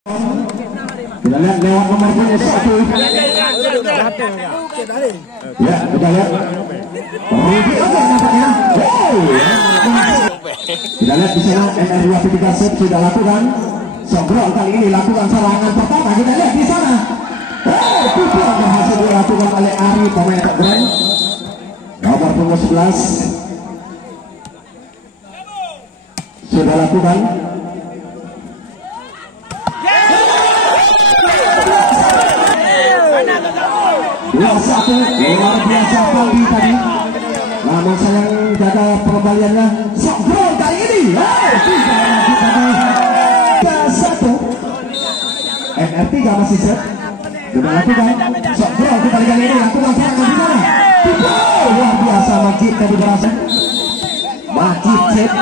Kita lihat lewat nomor punggung 1. Ya, kita lihat. Rudy oke nampaknya. Kita lihat di sana NR2P3 Set sudah lakukan. Sobrol kali ini lakukan serangan pertama. Kita lihat di sana. Pukul berhasil dilakukan oleh Ari pemain tak berani. Nomor punggung 11 sudah lakukan. Dua satu luar biasa Paldi tadi. Namun sayang jaga pengembaliannya. Sobrol kali ini. Tiga satu. NR3 masih set. Sudah lakukan. Sobrol kembali kali ini lakukan serangan di sana. Luar biasa Majid tadi berhasil. Majid set.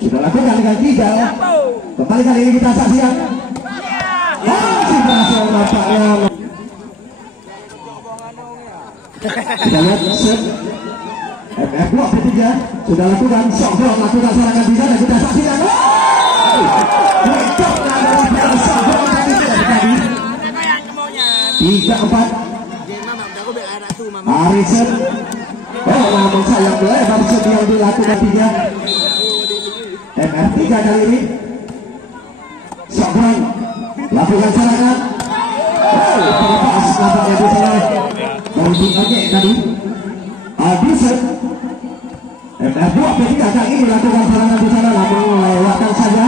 Sudah lakukan dengan 3. Kembali kali ini kita saksikan. Masih berhasil nampaknya. Kita lihat set NR2P3 sudah lakukan. Sobrol lakukan serangan di sana. Kita saksikan. Sobrol tadi sudah terjadi. 3-4. Arisen. Namun sayang lebar set yang dilakukan 3. NR3 kali ini. Sobrol lakukan serangan. Terlepas nampaknya di sana. Dari oke tadi. Arisen. NR2P3 kali ini lakukan serangan di sana. Namun lewatkan saja.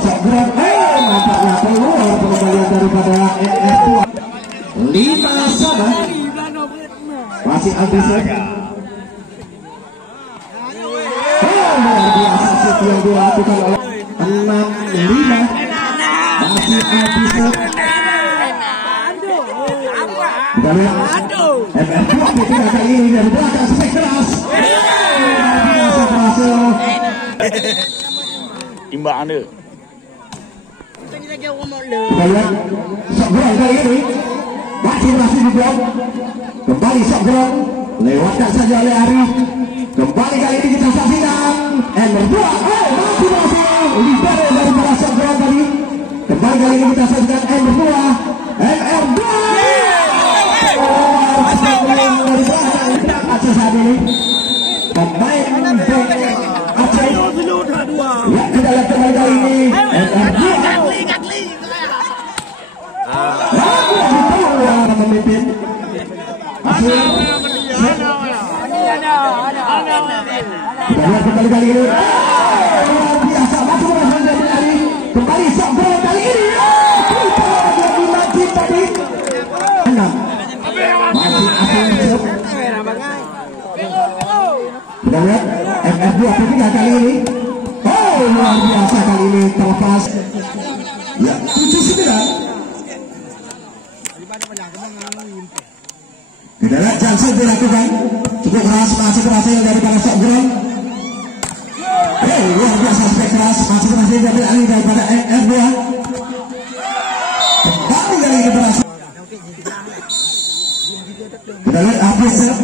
Sobrol nampaknya keluar pengembalian daripada NR2. 5 sama. Masih Arisen. Luar biasa set yang dilakukan oleh 6-5. Masih Arisen. Kita lihat NR2P3 kali ini dari belakang spek keras. Biasa berhasil. Imbang ada. Kita lihat Sobrol kali ini masih berhasil diblok. Kembali Sobrol lewatkan saja oleh Ari. Kembali kali ini kita saksikan NR2 masih berhasil libero dari para Sobrol tadi. Kembali kali ini kita saksikan NR2 Aceh saat ini pemain Aceh. Ya, kita lihat kembali kali ini NR2 memimpin. Masih kita lihat kembali kali ini luar biasa masih berhasil diambil Ari. Kembali Sobrol kali ini kita jadi Majid tadi 6. Masih Aceh. Kita lihat NR2P3 kali ini. Luar biasa kali ini terlepas. Ya, 7-9. Kita lihat Jansen dilakukan. Cukup keras, masih berhasil daripada Sobrol. Luar biasa spek keras, masih berhasil diambil alih daripada NR2. Kembali kali ini berhasil. Kita lihat Arisen.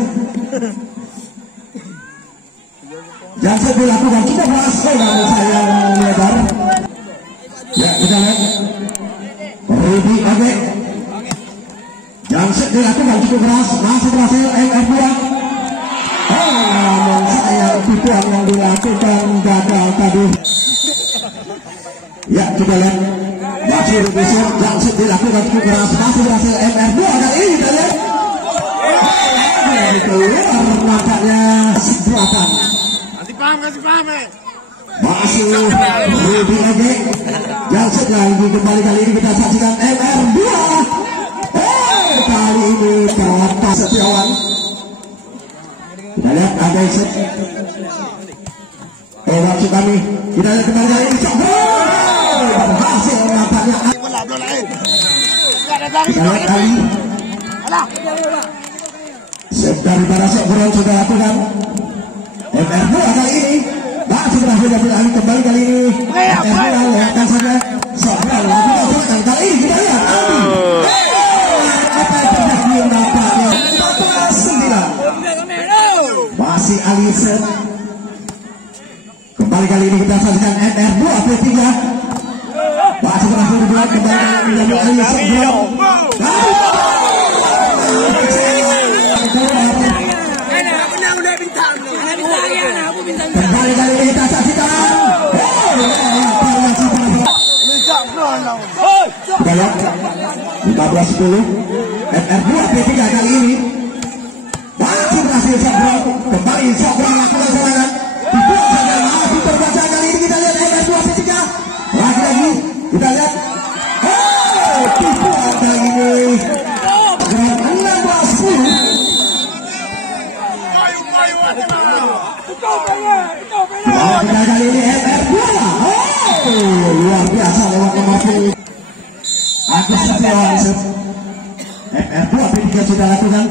Jansen dilakukan cukup keras. Namun sayang lebar. Ya, kita lihat Rudy oke. Jansen dilakukan cukup keras, masih berhasil NR2. Namun sayang tipuan yang dilakukan gagal tadi. Ya, kita lihat masih bergeser. Jansen dilakukan cukup keras, masih berhasil NR2 kali ini. Kita lihat keluar nampaknya selatan. Kasih paham Masih Rudy oke. Jansen lagi kembali kali ini kita saksikan NR2. Kali ini terlepas Setiawan. Kita lihat ada set. Waktu kami. Kita lihat kembali kali ini berhasil nampaknya. Kita lihat kali set daripada Sobrol sudah lakukan. NR2 kali ini masih berhasil diambil alih. Kembali kali ini NR2 lewatkan saja Sobrol lakukan serangan kali ini. Kita lihat apa yang terjadi nampaknya 9. Masih Arisen. Kembali kali ini kita saksikan NR2P3 masih berhasil sahabat, kembali menjadi Ali Sobro. Kembali kali ini kita saksikan. Kita lihat 15-10 FR2 P3 kali ini masih berhasil Sobro. Kembali Sobro lakukan serangan. Dibuat saja masih terbaca kali ini. Kita lihat FR2 P3 lagi kita lihat. Dibuat kali ini 16-10. Kali ini FR2 luar biasa lewat nomor 10 Agus Setiawan. FR2 P3 sudah lakukan.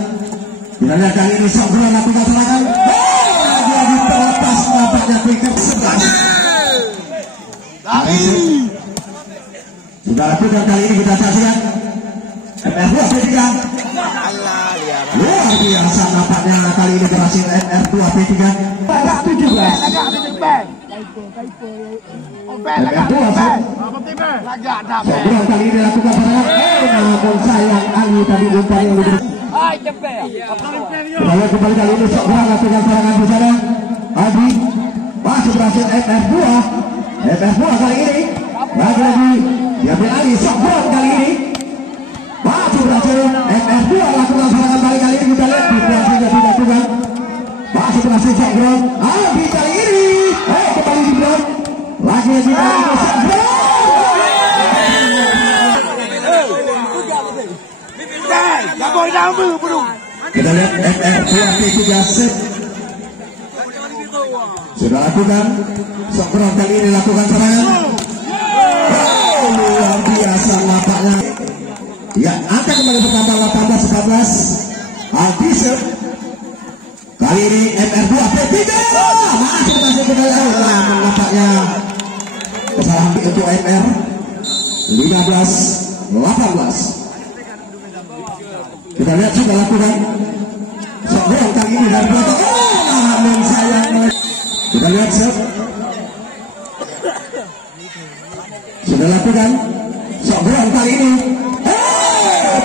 Kita lihat kali ini Sobro lakukan serangan. Lagi terlepas nampaknya Quicker 11 sudah lakukan kali ini. Kita saksikan FR2 P3 luar biasa nampaknya kali ini berhasil FR2 P3 agak 17 Sobro kali ini lakukan serangan. Namun sayang Ali tadi umpan yang lebih. Kita lihat kembali kali ini Sobro lakukan serangan di sana. Adi masih berhasil FR2 kali ini lagi diambil Ali. Sobro kali ini masih berhasil FR2 lakukan serangan balik kali ini. Kita lihat situasinya dilakukan. Masih berhasil Sobro. Adi kali ini kembali di blok lagi kali ini Sobro. Kita lihat FR2 P3 set sudah lakukan. Sobro kali ini lakukan serangan. Luar biasa nampaknya. Ya, angka kembali bertambah 18-14. Aldiser kali ini FR2 P3 masih berhasil kembali. Nampaknya kesalahan untuk FR 15-18. Kita lihat sudah lakukan. Sobro kali ini dari belakang. Namun sayang. Kita lihat sudah lakukan. Sobro kali ini.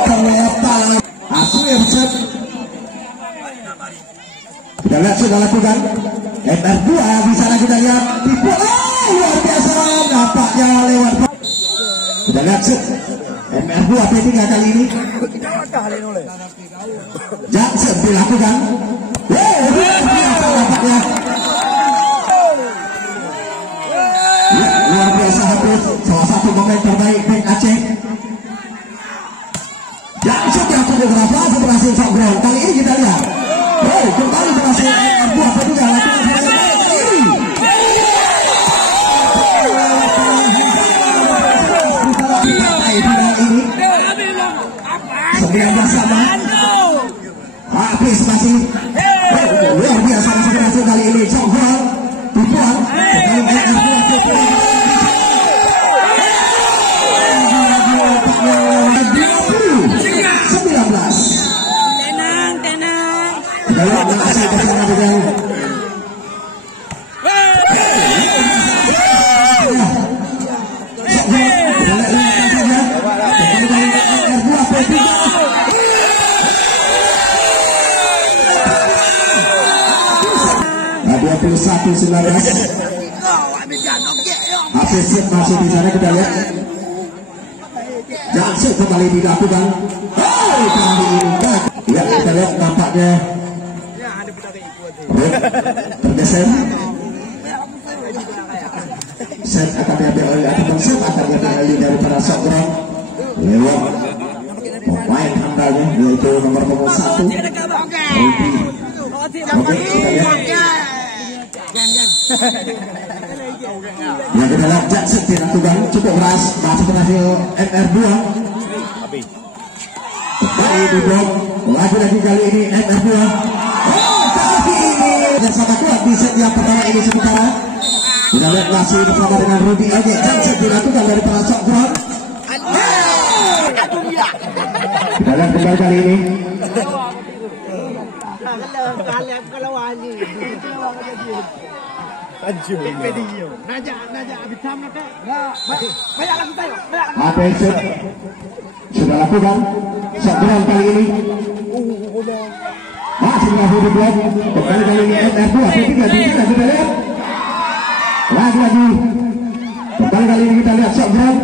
Ternyata Aswir kita lihat sudah lakukan. FR2 bisa lagi kita lihat. Tipu. Luar biasa nampaknya lewat. Kita lihat FR2 P3 kali ini. Jackson dilakukan. Luar biasa habis. Salah satu pemain terbaik Bek Aceh. Jackson yang fotografer berhasil Sobro. Kali ini kita lihat. Kembali berhasil FR2 P3 lakukan serangan kali ini. Sama habis masih luar biasa masih berhasil kali ini Sobro dibuang tenang masih bersama dengan Sobro 21-19. Habis masih di sana. Kita lihat Jackson kembali dilakukan. Kali ini ya, kita lihat nampaknya tergeser. Set akan diambil oleh ataupun set akan diambil oleh daripada Sobro lewat pemain handalnya yaitu nomor 1 Oke, kita lihat. Yang kita lihat Jackson dilakukan cukup keras. Masih berhasil FR2 kembali di blok. Lagi kali ini FR2 kali ini dan sama kuat di set yang pertama ini sementara. Kita lihat masih bersama dengan Rudy. Oke, Jackson dilakukan dari para Sobro. Kita lihat kembali kali ini. Attention, sudah lakukan shot ground kali ini. Masih berhasil di blok. Kali ini NF2 P3 kita lihat. Lagi. Kali ini kita lihat shot ground.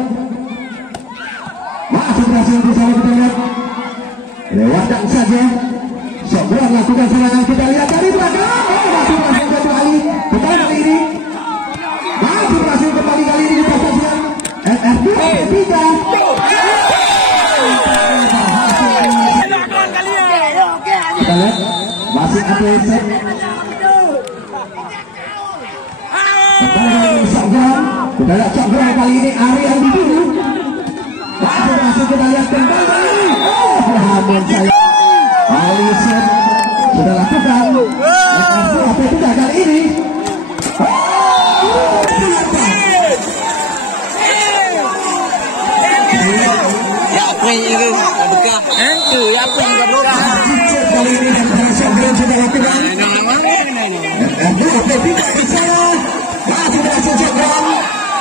Masih berhasil bersama kita lihat. Lewatkan saja. Shot ground lakukan serangan kita lihat dari belakang. Masih berhasil kembali. Kali ini. Masih berhasil kembali kali ini kita saksikan. NF2 P3. Kita lihat masih ada set. Kita lihat Cokro kali ini area di dulu. Masih kita lihat kembali kali ini. Namun saya Alisson sudah lakukan. Apa juga kali ini.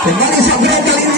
Kembali